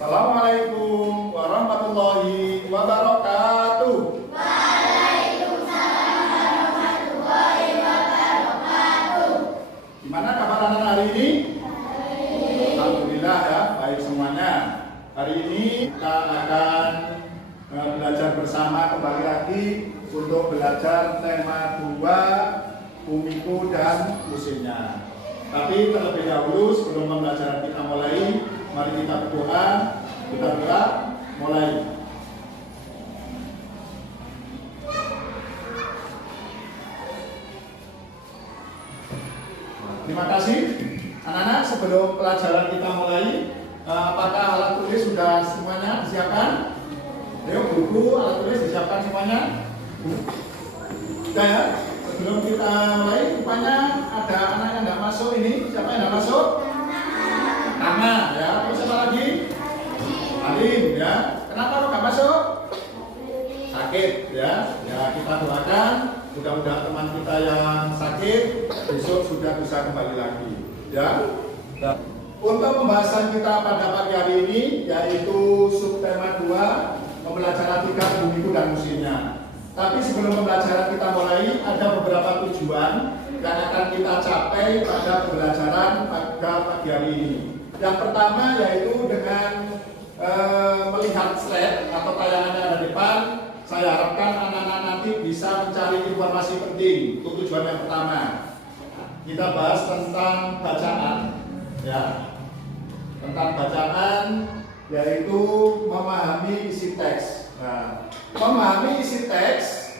Assalamualaikum warahmatullahi wabarakatuh. Waalaikumsalam warahmatullahi wabarakatuh. Gimana kabar anak hari ini? Alhamdulillah ya, baik semuanya. Hari ini kita akan belajar bersama kembali lagi untuk belajar tema 2, bumiku dan musimnya. Tapi terlebih dahulu sebelum pembelajaran kita mulai, mari kita berdoa. Kita mulai. Terima kasih anak-anak. Sebelum pelajaran kita mulai, apakah alat tulis sudah semuanya disiapkan? Ayo buku, alat tulis disiapkan semuanya? Sudah ya? Sebelum kita mulai, rupanya ada anak yang tidak masuk ini. Siapa yang tidak masuk? Rama ya. Terus siapa lagi? Alim ya. Kenapa kok nggak masuk? Sakit ya. Ya kita doakan mudah-mudahan teman kita yang sakit besok sudah bisa kembali lagi ya. Nah, untuk pembahasan kita pada pagi hari ini yaitu subtema 2, pembelajaran 3, bumiku dan musimnya. Tapi sebelum pembelajaran kita mulai, ada beberapa tujuan yang akan kita capai pada pembelajaran pada pagi hari ini. Yang pertama yaitu dengan melihat slide atau tayangan yang ada di depan, saya harapkan anak-anak nanti bisa mencari informasi penting. Untuk tujuan yang pertama, kita bahas tentang bacaan, ya, tentang bacaan yaitu memahami isi teks. Nah, memahami isi teks,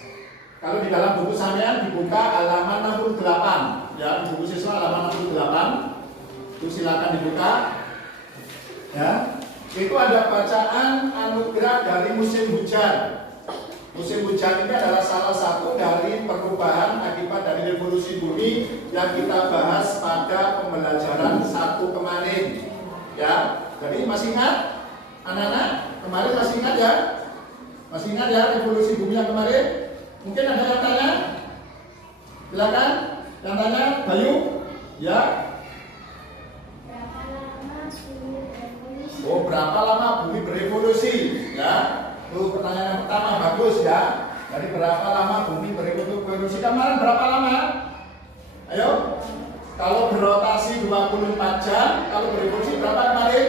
kalau di dalam buku sampean dibuka halaman 68, ya, buku siswa halaman 68, itu silakan dibuka, ya. Itu ada bacaan anugerah dari musim hujan. Musim hujan ini adalah salah satu dari perubahan akibat dari revolusi bumi yang kita bahas pada pembelajaran 1 kemarin. Ya, jadi masih ingat anak-anak? Kemarin masih ingat ya? Masih ingat ya revolusi bumi yang kemarin? Mungkin ada yang tanya? Silakan, yang tanya Bayu? Ya. Oh, berapa lama bumi berevolusi? Ya, itu pertanyaan yang pertama, bagus ya. Jadi berapa lama bumi berevolusi? Kemarin berapa lama? Ayo, kalau berotasi 24 jam, kalau berevolusi berapa kemarin?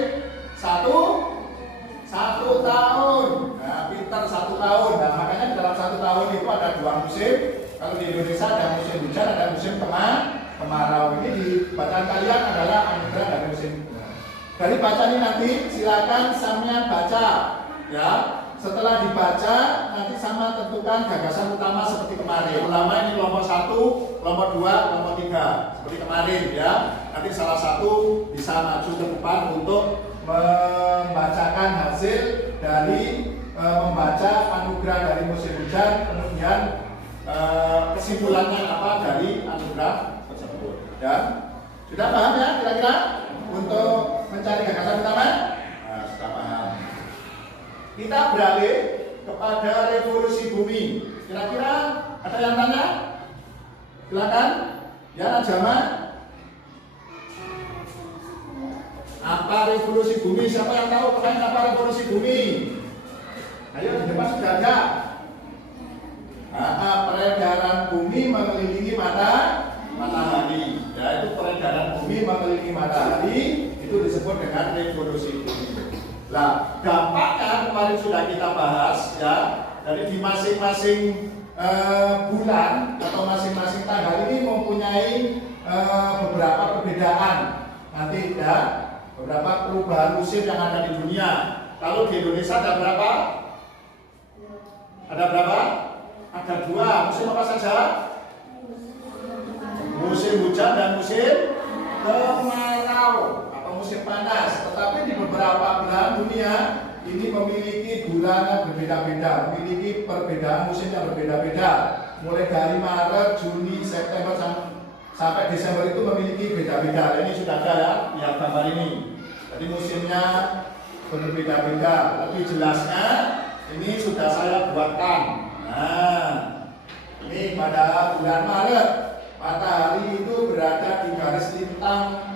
Satu tahun. Nah, pintar 1 tahun. Nah, makanya dalam 1 tahun itu ada 2 musim. Kalau di Indonesia ada musim hujan, ada musim kemarau. Ini di bacaan kalian adalah anugerah dari musim. Dari baca ini nanti silakan sampean baca ya. Setelah dibaca nanti sama tentukan gagasan utama seperti kemarin. Ulama ini kelompok 1, kelompok 2, kelompok 3 seperti kemarin ya. Nanti salah satu bisa maju ke depan untuk membacakan hasil dari membaca anugerah dari musim hujan, kemudian kesimpulannya apa dari anugerah tersebut ya. Sudah paham ya kira-kira? Untuk mencari gagasan utama, nah, sudah paham. Kita beralih kepada revolusi bumi. Kira-kira ada yang tanya? Silakan. Ya, Najama. Apa revolusi bumi? Siapa yang tahu pertanyaan apa revolusi bumi? Ayo di depan sudah ada. Peredaran bumi mengelilingi matahari. Ya, itu peredaran bumi mengelilingi matahari itu disebut dengan revolusi bumi. Nah, dampaknya kemarin sudah kita bahas ya. Jadi di masing-masing bulan atau masing-masing tanggal ini mempunyai beberapa perbedaan nanti ya, beberapa perubahan musim yang ada di dunia. Kalau di Indonesia ada berapa? Ada berapa? Ada 2 musim apa saja? Musim hujan dan musim kemarau atau musim panas. Tetapi di beberapa belahan dunia ini memiliki bulan yang berbeda-beda, memiliki perbedaan musim yang berbeda-beda. Mulai dari Maret, Juni, September sampai Desember itu memiliki beda-beda. Ini sudah ada ya, lihat gambar ini. Jadi musimnya berbeda-beda. Lebih jelasnya ini sudah saya buatkan. Nah, ini pada bulan Maret. Matahari itu berada di garis lintang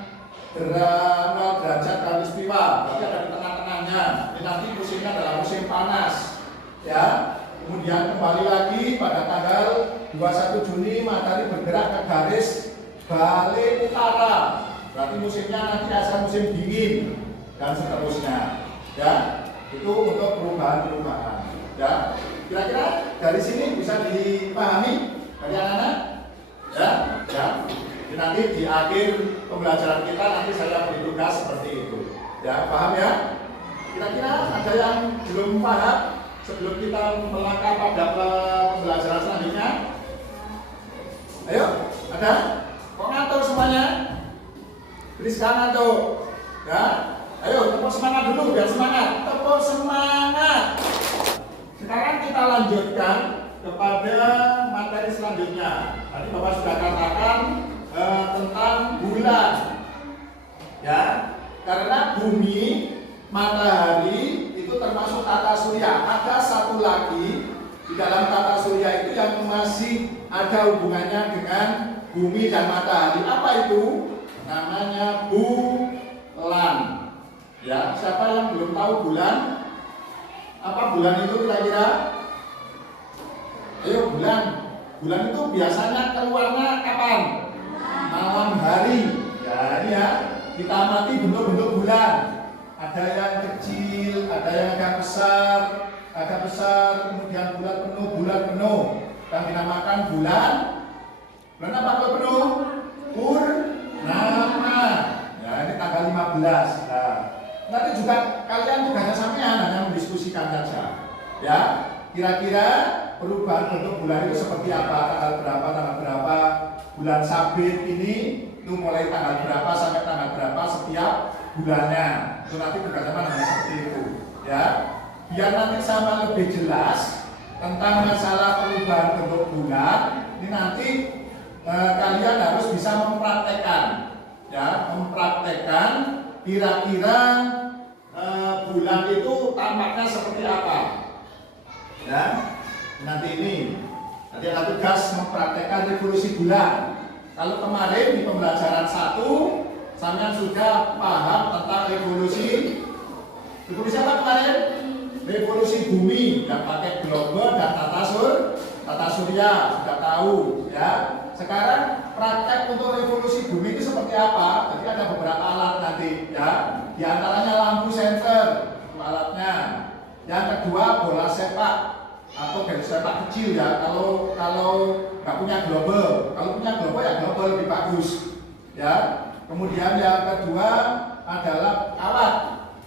0 derajat garis pipa, berarti ada di tengah-tengahnya. nanti musimnya adalah musim panas. Ya. Kemudian kembali lagi pada tanggal 21 Juni matahari bergerak ke garis balik utara. Berarti musimnya nanti akan musim dingin dan seterusnya. Ya. Itu untuk perubahan-perubahan. Ya. Kira-kira dari sini bisa dipahami dari anak-anak? Ya. Ya. Jadi nanti di akhir pembelajaran kita nanti saya beri tugas seperti itu. Ya, paham ya? Kira-kira ada yang belum paham sebelum kita melangkah pada pembelajaran selanjutnya? Ayo, ada? Kok ngantuk semuanya? Beri sekarang ngantuk. Ya, ayo tepuk semangat dulu biar semangat. Tepuk semangat. Sekarang kita lanjutkan kepada materi selanjutnya. Tadi Bapak sudah katakan tentang bulan. Ya, karena bumi, matahari itu termasuk tata surya. Ada satu lagi di dalam tata surya itu yang masih ada hubungannya dengan bumi dan matahari. Apa itu? Namanya bulan. Ya, siapa yang belum tahu bulan? Apa bulan itu kira-kira? Ayo, bulan. Bulan itu biasanya keluarnya kapan? Malam hari. Ya, ini ya. Kita amati bentuk-bentuk bulan. Ada yang kecil, ada yang agak besar, kemudian bulan penuh. Yang dinamakan bulan apa kalau penuh? Purnama. Ya, ini tanggal 15. Nah, nanti juga kalian tugasnya sampean hanya mendiskusikan saja. Ya, kira-kira perubahan bentuk bulan itu seperti apa? Tanggal berapa? Bulan Sabit ini itu mulai tanggal berapa sampai tanggal berapa setiap bulannya. Itu nanti bersama dengan seperti itu, ya. Biar nanti sama lebih jelas tentang masalah perubahan bentuk bulan, ini nanti kalian harus bisa mempraktekkan, ya, mempraktekkan kira-kira bulan itu tampaknya seperti apa, ya. Nanti ini ada tugas mempraktekkan revolusi bulan. Kalau kemarin di pembelajaran 1 sampean sudah paham tentang revolusi apa kemarin? Revolusi bumi yang pakai globe dan tata surya sudah tahu, ya. Sekarang praktek untuk revolusi bumi itu seperti apa? Jadi ada beberapa alat nanti, ya. Di antaranya lampu senter, itu alatnya. Yang kedua bola sepak atau garis sepak kecil, ya. Kalau nggak punya global, kalau punya global ya global lebih bagus, ya. Kemudian yang kedua adalah kawat,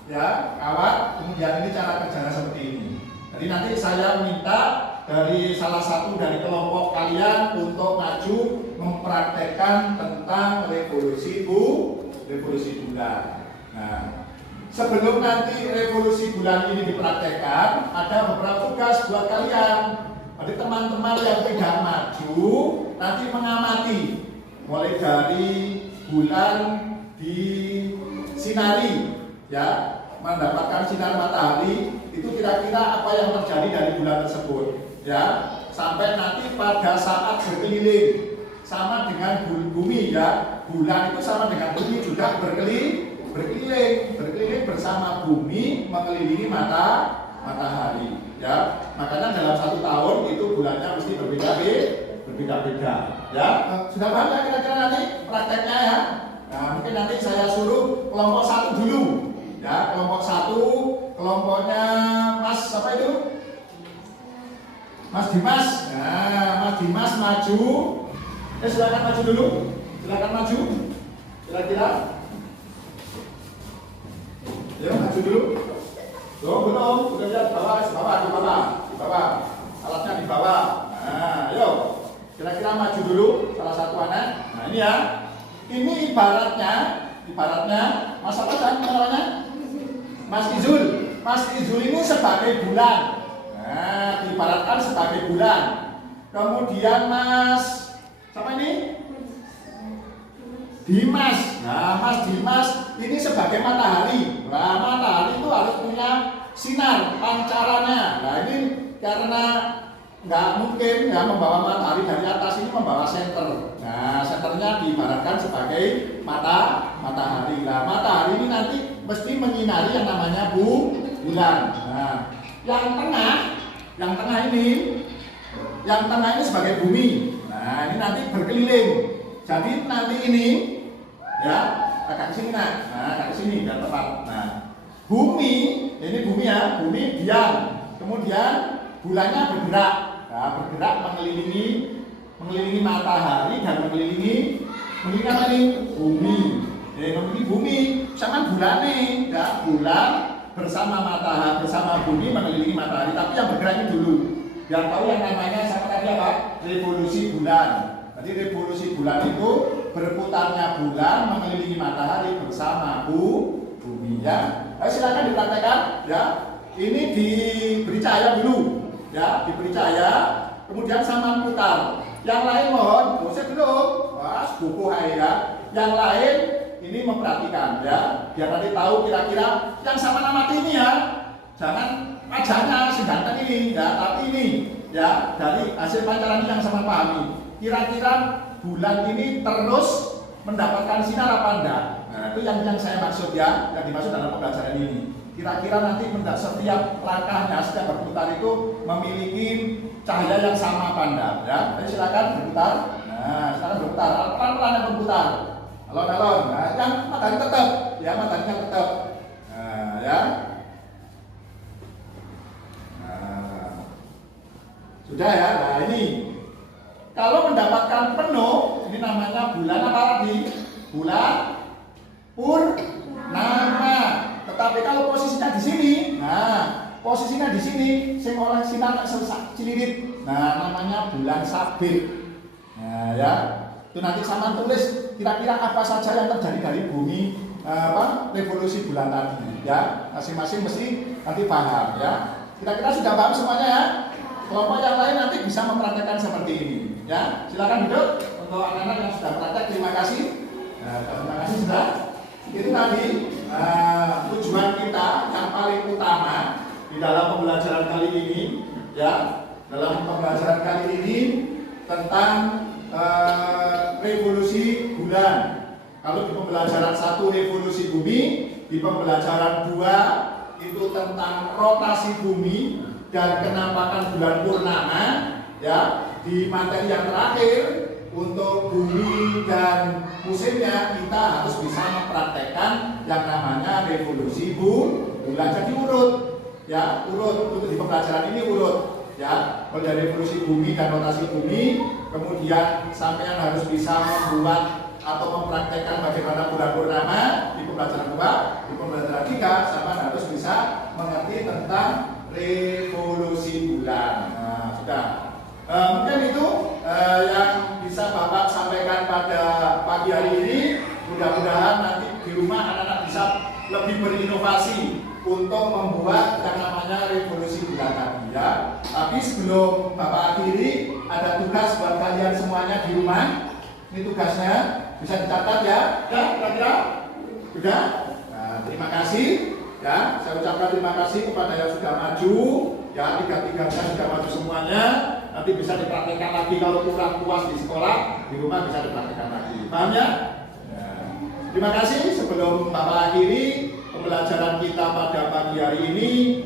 ya, kawat. Kemudian ini cara kerjanya seperti ini. Jadi nanti saya minta dari salah satu dari kelompok kalian untuk maju mempraktekkan tentang revolusi bulan. Nah, sebelum nanti revolusi bulan ini dipraktekkan, ada beberapa tugas buat kalian. Jadi teman-teman yang tidak maju nanti mengamati mulai dari bulan di sinari, ya, mendapatkan sinar matahari itu kira-kira apa yang terjadi dari bulan tersebut, ya, sampai nanti pada saat berkeliling sama dengan bumi, ya, bulan itu sama dengan bumi juga berkeliling bersama bumi mengelilingi matahari, ya. Makanya dalam 1 tahun itu bulannya mesti berbeda-beda, ya. Sudah paham ya kira-kira nanti prakteknya, ya. Nah, mungkin nanti saya suruh kelompok 1 dulu, ya. Kelompok 1, kelompoknya Mas siapa itu? Mas Dimas. Nah, Mas Dimas maju. Silakan maju dulu. Silakan maju. Kira-kira. Ya, maju dulu. Loh, belum. Sudah lihat di bawah. Alatnya di bawah. Nah, ayo. Kira-kira maju dulu salah satu anak. Nah, ini ya. Ini ibaratnya Mas apa kan namanya? Mas Izul. Mas Izul ini sebagai bulan. Nah, diibaratkan sebagai bulan. Kemudian Mas siapa ini? Dimas. Nah, Mas Dimas ini sebagai matahari. Nah, matahari itu harus punya sinar pancarannya. Nah, ini karena nggak mungkin ya membawa matahari dari atas, ini membawa senter. Nah, senternya diibaratkan sebagai matahari. Nah, matahari ini nanti mesti menyinari yang namanya bulan. Nah, yang tengah ini sebagai bumi. Nah, ini nanti berkeliling. Jadi nanti ini ya agak ke sini agak ke sini biar tepat. Nah, bumi, ini bumi ya, bumi diam. Kemudian bulannya bergerak. Nah, bergerak mengelilingi matahari dan mengelilingi apa ini? Bumi. Mengelilingi bumi sama bulan nih, ya, bulan bersama matahari, bersama bumi mengelilingi matahari. Tapi yang bergerak ini dulu. Biar tahu yang namanya sama tadi apa? Revolusi bulan. Jadi revolusi bulan itu berputarnya bulan mengelilingi matahari bersama bumi ya. Ayo silakan dipraktekkan ya. Ini diberi cahaya dulu ya, diberi cahaya kemudian sama putar. Yang lain mohon, saya belum. Wah, buku ya. Yang lain ini memperhatikan ya, biar nanti tahu kira-kira yang sama nama ini ya. Jangan wajahnya si ganteng ini ya, tapi ini ya dari hasil pancaran yang sama pahami. Kira-kira bulan ini terus mendapatkan sinar apa enggak? Nah, itu yang saya maksud ya, yang dimaksud dalam pembelajaran ini. Kira-kira nanti setiap langkahnya, setiap berputar itu memiliki cahaya yang sama apa enggak? Ya, jadi silakan berputar. Nah, silakan berputar. Pelan-pelan yang berputar. Alon-alon. Nah, yang matahari tetap, ya mataharinya tetap. Nah, ya. Nah, sudah ya. Nah, ini. Kalau mendapatkan penuh, ini namanya bulan apa lagi? Bulan purnama. Tetapi kalau posisinya di sini, nah posisinya di sini, sing oleh sinar cilirit. Nah, namanya bulan sabit. Nah, ya, itu nanti sama tulis kira-kira apa saja yang terjadi dari bumi revolusi bulan tadi. Ya, masing-masing mesti nanti paham. Ya, kira-kira sudah paham semuanya ya. Kelompok yang lain nanti bisa mempraktekkan seperti ini. Ya, silakan duduk untuk anak-anak yang sudah praktek. Terima kasih. Nah, terima kasih sudah. Itu tadi tujuan kita yang paling utama di dalam pembelajaran kali ini. Ya, dalam pembelajaran kali ini tentang revolusi bulan. Kalau di pembelajaran 1 revolusi bumi, di pembelajaran 2 itu tentang rotasi bumi dan kenampakan bulan purnama. Ya, di materi yang terakhir untuk bumi dan musimnya kita harus bisa mempraktekkan yang namanya revolusi bulan. Jadi urut, ya urut untuk di pembelajaran ini urut, ya mulai revolusi bumi dan rotasi bumi, kemudian sampean harus bisa membuat atau mempraktekkan bagaimana bulan purnama di pembelajaran 2, di pembelajaran 3 sampean harus bisa mengerti tentang revolusi bulan. Nah, sudah. Mungkin itu yang bisa Bapak sampaikan pada pagi hari ini. Mudah-mudahan nanti di rumah anak-anak bisa lebih berinovasi untuk membuat yang namanya revolusi bulan tadi ya. Tapi sebelum Bapak akhiri, ada tugas buat kalian semuanya di rumah. Ini tugasnya bisa dicatat ya. Ya, kira-kira sudah. Nah, terima kasih. Ya, saya ucapkan terima kasih kepada yang sudah maju. Ya, tiga-tiganya sudah maju semuanya. Nanti bisa dipraktekkan lagi kalau kurang puas di sekolah, di rumah bisa dipraktekkan lagi. Paham ya? Ya. Terima kasih. Sebelum Bapak akhiri pembelajaran kita pada pagi hari ini,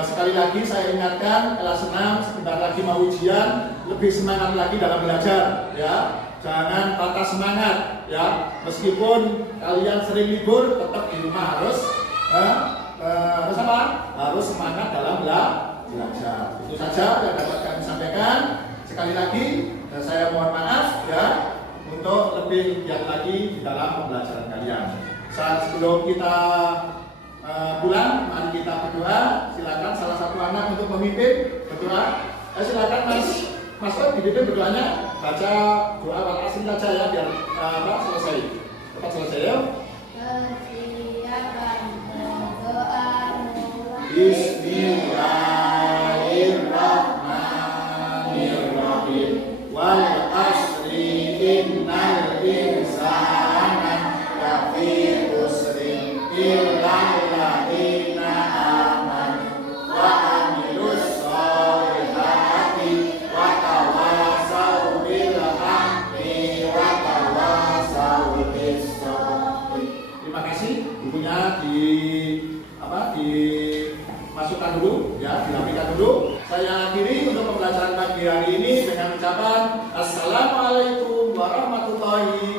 sekali lagi saya ingatkan kelas 6 sebentar lagi mau ujian, lebih semangat lagi dalam belajar. Ya, jangan patah semangat. Ya, meskipun kalian sering libur, tetap di rumah harus apa? Harus semangat dalam belajar. Itu saja yang dapat kami sampaikan. Sekali lagi saya mohon maaf ya untuk lebih giat lagi di dalam pembelajaran kalian. Saat sebelum kita pulang, mari kita berdoa. Silakan salah satu anak untuk memimpin berdoa. Silakan Mas dipimpin berdoanya. Baca doa wal asri saja ya biar selesai. Cepat selesai ya. Bismillahirrahmanirrahim. Wal asri innal insana lafi khusrin illa alladziina aamanu wa 'amilus sholihati wa tawassaw bil haqqi wa tawassaw bis sabr. Terima kasih. Bukunya di warahmatullahi